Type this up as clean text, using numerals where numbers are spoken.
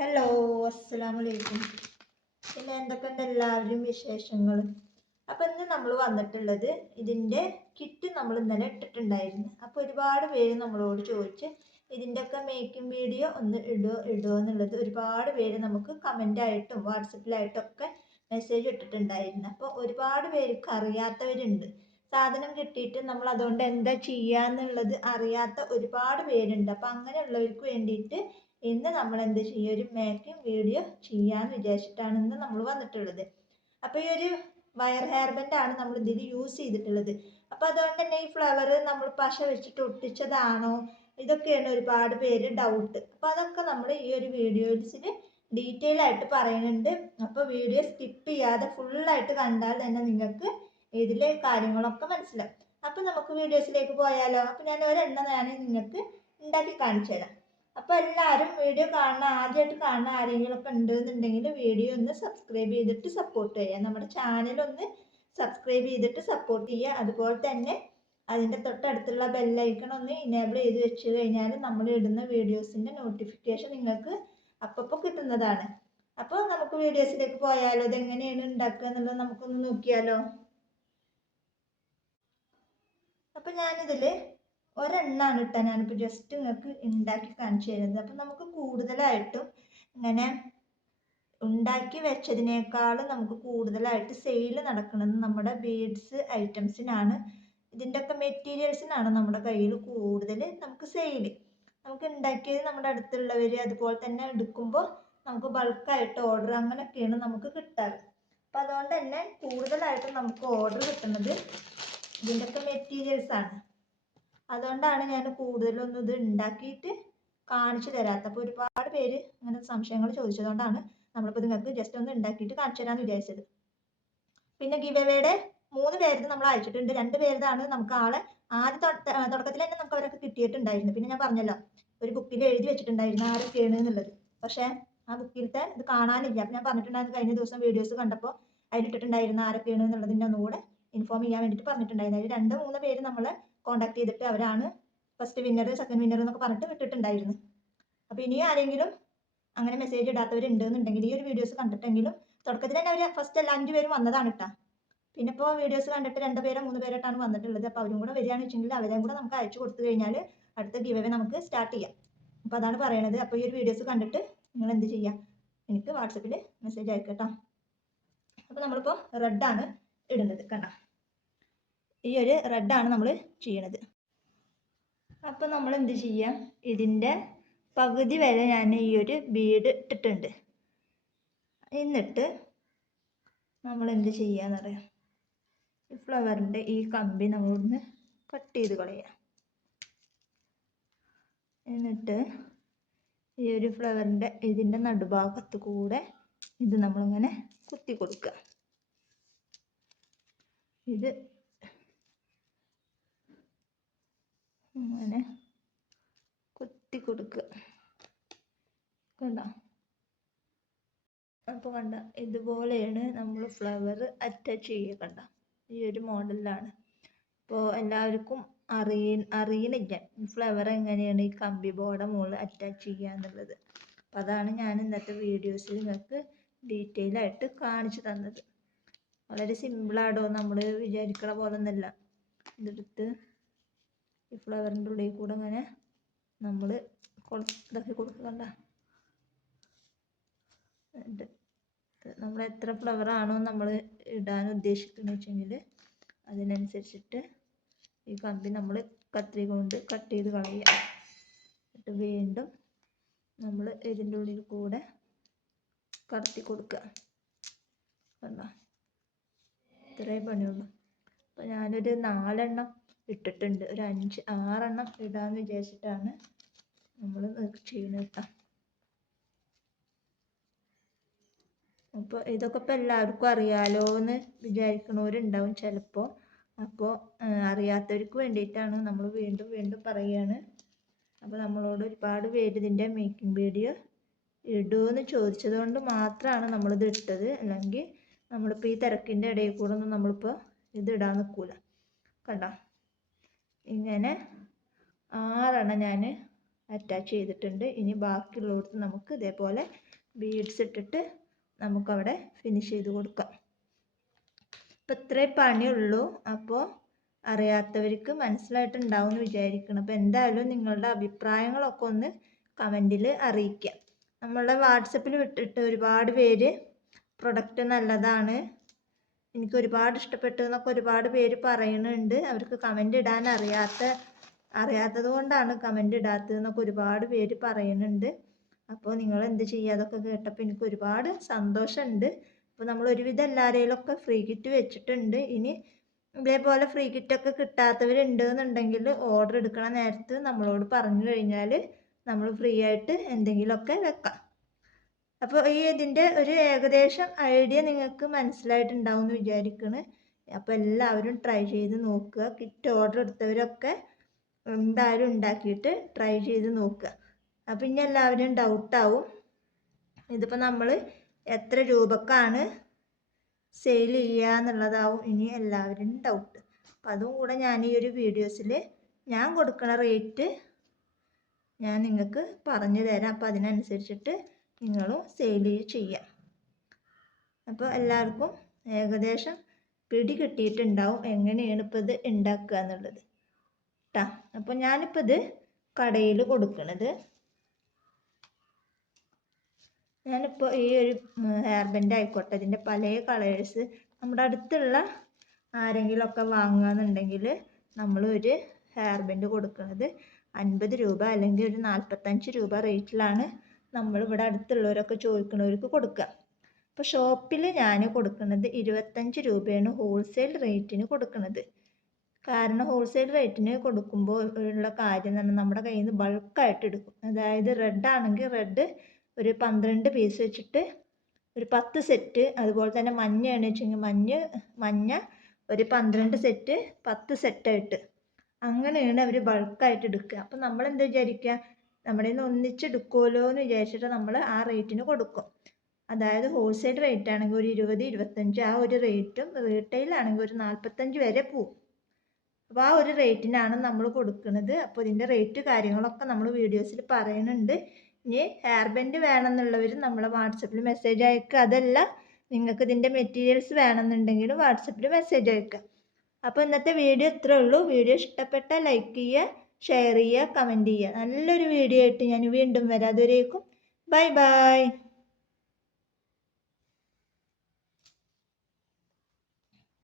Hello, അസ്സലാമലൈക്കും. പിന്നെ എന്തൊക്കെയുണ്ട് എല്ലാവരും വിശേഷങ്ങൾ? അപ്പം ഇന്ന് നമ്മൾ വന്നിട്ടുള്ളത് ഇതിൻ്റെ കിറ്റ് നമ്മൾ ഇന്നലെ ഇട്ടിട്ടുണ്ടായിരുന്നു. അപ്പോൾ ഒരുപാട് പേര് നമ്മളോട് ചോദിച്ച് ഇതിൻ്റെയൊക്കെ മേക്കിംഗ് വീഡിയോ ഒന്ന് ഇടുമോ എന്നുള്ളത് ഒരുപാട് പേര് നമുക്ക് കമൻ്റായിട്ടും വാട്സപ്പിലായിട്ടൊക്കെ മെസ്സേജ് ഇട്ടിട്ടുണ്ടായിരുന്നു. അപ്പോൾ ഒരുപാട് പേർക്ക് അറിയാത്തവരുണ്ട്. സാധനം കിട്ടിയിട്ട് നമ്മൾ അതുകൊണ്ട് എന്താ ചെയ്യാന്നുള്ളത് അറിയാത്ത ഒരുപാട് പേരുണ്ട്. അപ്പം അങ്ങനെയുള്ളവർക്ക് വേണ്ടിയിട്ട് ഇന്ന് നമ്മൾ എന്ത് ചെയ്യും, ഒരു മേക്കിംഗ് വീഡിയോ ചെയ്യാന്ന് വിചാരിച്ചിട്ടാണ് ഇന്ന് നമ്മൾ വന്നിട്ടുള്ളത്. അപ്പോൾ ഈ ഒരു വയർ ഹെയർ ബാൻഡാണ് നമ്മൾ ഇതിൽ യൂസ് ചെയ്തിട്ടുള്ളത്. അപ്പോൾ അതുകൊണ്ട് തന്നെ ഈ ഫ്ലവർ നമ്മൾ പശ വെച്ചിട്ട് ഒട്ടിച്ചതാണോ, ഇതൊക്കെയാണ് ഒരുപാട് പേര് ഡൗട്ട്. അപ്പോൾ അതൊക്കെ നമ്മൾ ഈ ഒരു വീഡിയോസിൽ ഡീറ്റെയിൽ ആയിട്ട് പറയുന്നുണ്ട്. അപ്പോൾ വീഡിയോ സ്കിപ്പ് ചെയ്യാതെ ഫുള്ളായിട്ട് കണ്ടാൽ തന്നെ നിങ്ങൾക്ക് ഇതിലെ കാര്യങ്ങളൊക്കെ മനസ്സിലാവും. അപ്പോൾ നമുക്ക് വീഡിയോസിലേക്ക് പോയാലോ? അപ്പോൾ ഞാൻ ഒരെണ്ണം നിങ്ങൾക്ക് ഉണ്ടാക്കി കാണിച്ചു തരാം. അപ്പോൾ എല്ലാവരും വീഡിയോ ആദ്യമായിട്ട് കാണുന്ന ആരെങ്കിലുമൊക്കെ ഉണ്ടെന്നുണ്ടെങ്കിൽ വീഡിയോ ഒന്ന് സബ്സ്ക്രൈബ് ചെയ്തിട്ട് സപ്പോർട്ട് ചെയ്യുക. നമ്മുടെ ചാനലൊന്ന് സബ്സ്ക്രൈബ് ചെയ്തിട്ട് സപ്പോർട്ട് ചെയ്യുക. അതുപോലെ തന്നെ അതിൻ്റെ തൊട്ടടുത്തുള്ള ബെല്ലൈക്കൺ ഒന്ന് ഇനേബിൾ ചെയ്ത് വെച്ച് കഴിഞ്ഞാൽ നമ്മൾ ഇടുന്ന വീഡിയോസിൻ്റെ നോട്ടിഫിക്കേഷൻ നിങ്ങൾക്ക് അപ്പോൾ കിട്ടുന്നതാണ്. അപ്പോൾ നമുക്ക് വീഡിയോസിലേക്ക് പോയാലോ? ഇതെങ്ങനെയാണ് ഉണ്ടാക്കുക എന്നുള്ളത് നമുക്കൊന്ന് നോക്കിയാലോ? അപ്പോൾ ഞാനിതിൽ ഒരെണ്ണമാണ് ഇട്ടാൽ ഞാനിപ്പോൾ ജസ്റ്റ് നിങ്ങൾക്ക് ഉണ്ടാക്കി കാണിച്ചു തരുന്നത്. അപ്പം നമുക്ക് കൂടുതലായിട്ടും ഇങ്ങനെ ഉണ്ടാക്കി വെച്ചതിനേക്കാളും നമുക്ക് കൂടുതലായിട്ട് സെയിൽ നടക്കുന്നത് നമ്മുടെ ബീഡ്സ് ഐറ്റംസിനാണ്. ഇതിൻ്റെയൊക്കെ മെറ്റീരിയൽസിനാണ് നമ്മുടെ കയ്യിൽ കൂടുതൽ നമുക്ക് സെയിൽ. നമുക്ക് ഉണ്ടാക്കിയത് നമ്മുടെ അടുത്തുള്ളവർ അതുപോലെ തന്നെ എടുക്കുമ്പോൾ നമുക്ക് ബൾക്കായിട്ട് ഓർഡർ അങ്ങനെയൊക്കെയാണ് നമുക്ക് കിട്ടാറ്. അപ്പം അതുകൊണ്ട് തന്നെ കൂടുതലായിട്ടും നമുക്ക് ഓർഡർ കിട്ടുന്നത് ഇതിൻ്റെയൊക്കെ മെറ്റീരിയൽസാണ്. അതുകൊണ്ടാണ് ഞാൻ കൂടുതലൊന്നും ഇത് ഉണ്ടാക്കിയിട്ട് കാണിച്ചു തരാത്തത്. അപ്പോൾ ഒരുപാട് പേര് അങ്ങനെ സംശയങ്ങൾ ചോദിച്ചതുകൊണ്ടാണ് നമ്മളിപ്പോൾ നിങ്ങൾക്ക് ജസ്റ്റ് ഒന്ന് ഉണ്ടാക്കിയിട്ട് കാണിച്ചു തരാമെന്ന് വിചാരിച്ചത്. പിന്നെ ഗിവ് എവേയുടെ 3 പേര് നമ്മൾ അയച്ചിട്ടുണ്ട്. 2 പേരുതാണ് നമുക്ക് ആളെ തുടക്കത്തിൽ തന്നെ നമുക്ക് അവരൊക്കെ കിട്ടിയിട്ടുണ്ടായിരുന്നു. പിന്നെ ഞാൻ പറഞ്ഞല്ലോ, ഒരു ബുക്കിൽ എഴുതി വെച്ചിട്ടുണ്ടായിരുന്നു ആരൊക്കെയാണ് എന്നുള്ളത്. പക്ഷേ ആ ബുക്കിലത്തെ ഇത് കാണാനില്ല. അപ്പം ഞാൻ പറഞ്ഞിട്ടുണ്ടായിരുന്നു കഴിഞ്ഞ ദിവസം വീഡിയോസ് കണ്ടപ്പോൾ അതിലിട്ടിട്ടുണ്ടായിരുന്നു ആരൊക്കെയാണ് എന്നുള്ളതിൻ്റെ ഒന്നുകൂടെ ഇൻഫോം ചെയ്യാൻ വേണ്ടിയിട്ട് പറഞ്ഞിട്ടുണ്ടായിരുന്നു. അതിൽ 2-3 പേര് നമ്മൾ കോൺടാക്ട് ചെയ്തിട്ട് അവരാണ് ഫസ്റ്റ് വിന്നർ, സെക്കൻഡ് വിന്നർ എന്നൊക്കെ പറഞ്ഞിട്ട് വിട്ടിട്ടുണ്ടായിരുന്നു. അപ്പോൾ ഇനി ആരെങ്കിലും അങ്ങനെ മെസ്സേജ് ഇടാത്തവരുണ്ടെന്നുണ്ടെങ്കിൽ ഈ ഒരു വീഡിയോസ് കണ്ടിട്ടെങ്കിലും തുടക്കത്തിൽ തന്നെ അവർ ഫസ്റ്റ് എല്ലാ 5 പേരും വന്നതാണ് കേട്ടോ. പിന്നെ ഇപ്പോൾ വീഡിയോസ് കണ്ടിട്ട് 2 പേരോ 3 പേരായിട്ടാണ് വന്നിട്ടുള്ളത്. അപ്പോൾ അവരും കൂടെ വരികയാണെന്ന് വെച്ചെങ്കിൽ അവരെയും കൂടെ നമുക്ക് അയച്ചു കൊടുത്തു കഴിഞ്ഞാൽ അടുത്ത ഗിവ് അവേ നമുക്ക് സ്റ്റാർട്ട് ചെയ്യാം. അപ്പോൾ അതാണ് പറയണത്. അപ്പോൾ ഈ ഒരു വീഡിയോസ് കണ്ടിട്ട് നിങ്ങൾ എന്ത് ചെയ്യുക, എനിക്ക് വാട്സപ്പിൽ മെസ്സേജ് അയക്കുക കേട്ടോ. അപ്പോൾ നമ്മളിപ്പോൾ റെഡാണ് ഇടുന്നത് കണ്ടോ. ഈ ഒരു റെഡാണ് നമ്മൾ ചെയ്യണത്. അപ്പോൾ നമ്മൾ എന്ത് ചെയ്യാം, ഇതിൻ്റെ പകുതി വരെ ഞാൻ ഈ ഒരു ബീഡ് ഇട്ടിട്ടുണ്ട്. എന്നിട്ട് നമ്മൾ എന്ത് ചെയ്യാന്നറിയാം, ഈ ഫ്ലവറിൻ്റെ ഈ കമ്പി നമ്മളൊന്ന് കട്ട് ചെയ്ത് കളയാം. എന്നിട്ട് ഈ ഒരു ഫ്ലവറിൻ്റെ ഇതിൻ്റെ നടുഭാഗത്ത് കൂടെ ഇത് നമ്മളിങ്ങനെ കുത്തി കൊടുക്കുക. ഇത് അങ്ങനെ കുത്തി കൊടുക്കുക കണ്ടോ. അപ്പോൾ കണ്ട ഇതുപോലെയാണ് നമ്മൾ ഫ്ലവർ അറ്റാച്ച് ചെയ്യുക. കണ്ട ഈ ഒരു മോഡലിലാണ്. അപ്പോൾ എല്ലാവർക്കും അറിയണില്ല ഫ്ലവർ എങ്ങനെയാണ് ഈ കമ്പി ബോർഡ് മുകളിൽ അറ്റാച്ച് ചെയ്യുക എന്നുള്ളത്. അപ്പോൾ അതാണ് ഞാൻ ഇന്നത്തെ വീഡിയോസിൽ നിങ്ങൾക്ക് ഡീറ്റെയിൽ ആയിട്ട് കാണിച്ചു തന്നത്. വളരെ സിമ്പിളാടോ, നമ്മൾ വിചാരിക്കണ പോലെ ഒന്നല്ല. ഇതെടുത്ത് ഈ ഫ്ലവറിൻ്റെ ഉള്ളിൽ കൂടെ അങ്ങനെ നമ്മൾ ഇതാക്കി കൊടുക്കണ്ട. നമ്മൾ എത്ര ഫ്ലവർ ആണോ നമ്മൾ ഇടാൻ ഉദ്ദേശിക്കുന്നത് വെച്ചെങ്കിൽ അതിനനുസരിച്ചിട്ട് ഈ കമ്പി നമ്മൾ കത്രിക കൊണ്ട് കട്ട് ചെയ്ത് കളയുക. എന്നിട്ട് വീണ്ടും നമ്മൾ ഇതിൻ്റെ ഉള്ളിൽ കൂടെ കടത്തി കൊടുക്കുക. കണ്ടോ, ഇത്രേ പണിയുള്ളൂ. അപ്പോൾ ഞാനൊരു 4 എണ്ണം ഇട്ടിട്ടുണ്ട്. ഒരു 5-6 എണ്ണം ഇടാമെന്ന് വിചാരിച്ചിട്ടാണ് നമ്മൾ ചെയ്യുന്നത് കേട്ടോ. അപ്പോൾ ഇതൊക്കെ ഇപ്പോൾ എല്ലാവർക്കും അറിയാലോ എന്ന് വിചാരിക്കുന്നവരുണ്ടാവും ചിലപ്പോൾ. അപ്പോൾ അറിയാത്തവർക്ക് വേണ്ടിയിട്ടാണ് നമ്മൾ വീണ്ടും വീണ്ടും പറയുകയാണ്. അപ്പോൾ നമ്മളോട് ഒരുപാട് പേര് ഇതിൻ്റെ മേക്കിംഗ് വീഡിയോ ഇടുമെന്ന് ചോദിച്ചത് കൊണ്ട് മാത്രമാണ് നമ്മളിത് ഇട്ടത്. അല്ലെങ്കിൽ നമ്മളിപ്പോൾ ഈ തിരക്കിൻ്റെ ഇടയിൽ കൂടെ ഒന്നും നമ്മളിപ്പോൾ ഇത് ഇടാൻ നിൽക്കില്ല. കണ്ടോ, ഇങ്ങനെ 6 എണ്ണം ഞാൻ അറ്റാച്ച് ചെയ്തിട്ടുണ്ട്. ഇനി ബാക്കിയുള്ളിടത്ത് നമുക്ക് ഇതേപോലെ ബീഡ്സ് ഇട്ടിട്ട് നമുക്കവിടെ ഫിനിഷ് ചെയ്ത് കൊടുക്കാം. അപ്പം ഇത്രേ പണിയുള്ളൂ. അപ്പോൾ അറിയാത്തവർക്ക് മനസ്സിലായിട്ടുണ്ടാവും എന്ന് വിചാരിക്കണം. അപ്പോൾ എന്തായാലും നിങ്ങളുടെ അഭിപ്രായങ്ങളൊക്കെ ഒന്ന് കമൻറ്റിൽ അറിയിക്കാം. നമ്മളുടെ വാട്സപ്പിൽ വിട്ടിട്ട് ഒരുപാട് പേര് പ്രൊഡക്റ്റ് നല്ലതാണ്, എനിക്ക് ഒരുപാട് ഇഷ്ടപ്പെട്ടു എന്നൊക്കെ ഒരുപാട് പേര് പറയുന്നുണ്ട്. അവർക്ക് കമൻ്റ് ഇടാൻ അറിയാത്തത് കൊണ്ടാണ് കമൻ്റ് ഇടാത്തതെന്നൊക്കെ ഒരുപാട് പേര് പറയുന്നുണ്ട്. അപ്പോൾ നിങ്ങൾ എന്ത് ചെയ്യുക, അതൊക്കെ കേട്ടപ്പോൾ എനിക്ക് ഒരുപാട് സന്തോഷമുണ്ട്. അപ്പോൾ നമ്മൾ ഒരുവിധം എല്ലാവരെയിലൊക്കെ ഫ്രീ കിറ്റ് വെച്ചിട്ടുണ്ട്. ഇനി ഇതേപോലെ ഫ്രീ കിറ്റൊക്കെ കിട്ടാത്തവരുണ്ട് എന്നുണ്ടെങ്കിൽ ഓർഡർ എടുക്കണ നേരത്ത് നമ്മളോട് പറഞ്ഞു കഴിഞ്ഞാൽ നമ്മൾ ഫ്രീ ആയിട്ട് എന്തെങ്കിലുമൊക്കെ വെക്കാം. അപ്പോൾ ഇതിൻ്റെ ഒരു ഏകദേശം ഐഡിയ നിങ്ങൾക്ക് മനസ്സിലായിട്ടുണ്ടാവും എന്ന് വിചാരിക്കുന്നു. അപ്പോൾ എല്ലാവരും ട്രൈ ചെയ്ത് നോക്കുക. കിറ്റ് ഓർഡർ എടുത്തവരൊക്കെ എന്തായാലും ഉണ്ടാക്കിയിട്ട് ട്രൈ ചെയ്ത് നോക്കുക. അപ്പം ഇനി എല്ലാവരും ഡൗട്ടാവും, ഇതിപ്പോൾ നമ്മൾ എത്ര രൂപക്കാണ് സെയിൽ ചെയ്യുക എന്നുള്ളതാവും ഇനി എല്ലാവരും ഡൗട്ട്. അപ്പം അതും കൂടെ ഞാൻ ഈ ഒരു വീഡിയോസിൽ ഞാൻ കൊടുക്കുന്ന റേറ്റ് ഞാൻ നിങ്ങൾക്ക് പറഞ്ഞു തരാം. അപ്പോൾ അതിനനുസരിച്ചിട്ട് നിങ്ങളും സെയിൽ ചെയ്യാം. അപ്പോൾ എല്ലാവർക്കും ഏകദേശം പിടി കിട്ടിയിട്ടുണ്ടാവും എങ്ങനെയാണ് ഇപ്പോൾ ഇത് ഉണ്ടാക്കുക എന്നുള്ളത് കേട്ടോ. അപ്പോൾ ഞാനിപ്പോൾ ഇത് കടയിൽ കൊടുക്കുന്നത്, ഞാനിപ്പോൾ ഈ ഒരു ഹെയർ ബാൻഡ് ആയിക്കോട്ടെ, ഇതിൻ്റെ പല കളേഴ്സ് നമ്മുടെ അടുത്തുള്ള ആരെങ്കിലുമൊക്കെ വാങ്ങുകയെന്നുണ്ടെങ്കിൽ നമ്മളൊരു ഹെയർ ബാൻഡ് കൊടുക്കുന്നത് 50 രൂപ അല്ലെങ്കിൽ ഒരു 45 രൂപ റേറ്റിലാണ് നമ്മളിവിടെ അടുത്തുള്ളവരൊക്കെ ചോദിക്കുന്നവർക്ക് കൊടുക്കുക. അപ്പോൾ ഷോപ്പിൽ ഞാൻ കൊടുക്കുന്നത് 25 രൂപയാണ് ഹോൾസെയിൽ റേറ്റിന് കൊടുക്കുന്നത്. കാരണം ഹോൾസെയിൽ റേറ്റിന് കൊടുക്കുമ്പോൾ ഉള്ള കാര്യം എന്ന് പറഞ്ഞാൽ നമ്മുടെ കയ്യിൽ നിന്ന് ബൾക്കായിട്ട് എടുക്കും. അതായത് റെഡ് ആണെങ്കിൽ റെഡ് ഒരു 12 പീസ് വെച്ചിട്ട് ഒരു 10 സെറ്റ്, അതുപോലെ തന്നെ മഞ്ഞയാണ് വെച്ചെങ്കിൽ മഞ്ഞ ഒരു 12 സെറ്റ് 10 സെറ്റായിട്ട് അങ്ങനെയാണ് അവർ ബൾക്കായിട്ട് എടുക്കുക. അപ്പം നമ്മൾ എന്താ വിചാരിക്കുക, നമ്മുടെ നിന്ന് ഒന്നിച്ചെടുക്കുമല്ലോ എന്ന് വിചാരിച്ചിട്ട് നമ്മൾ ആ റേറ്റിന് കൊടുക്കും. അതായത് ഹോൾസെയിൽ റേറ്റ് ആണെങ്കിൽ ഒരു 20, 25 ആ ഒരു റേറ്റും, റീറ്റെയിലാണെങ്കിൽ ഒരു 45 വരെ പോവും. അപ്പോൾ ആ ഒരു റേറ്റിനാണ് നമ്മൾ കൊടുക്കുന്നത്. അപ്പോൾ ഇതിൻ്റെ റേറ്റ് കാര്യങ്ങളൊക്കെ നമ്മൾ വീഡിയോസിൽ പറയുന്നുണ്ട്. ഇനി ഹെയർ ബാൻഡ് വേണമെന്നുള്ളവർ നമ്മളെ വാട്സപ്പിൽ മെസ്സേജ് അയക്കുക. അതല്ല നിങ്ങൾക്ക് ഇതിൻ്റെ മെറ്റീരിയൽസ് വേണമെന്നുണ്ടെങ്കിൽ വാട്സപ്പിൽ മെസ്സേജ് അയക്കുക. അപ്പോൾ ഇന്നത്തെ വീഡിയോ ഇത്രേ ഉള്ളൂ. വീഡിയോ ഇഷ്ടപ്പെട്ടാൽ ലൈക്ക് ചെയ്യുക, ഷെയർ ചെയ്യുക, കമൻറ്റ് ചെയ്യുക. നല്ലൊരു വീഡിയോ ആയിട്ട് ഞാൻ വീണ്ടും വരാം. അതുവരേക്കും ബൈ ബൈ.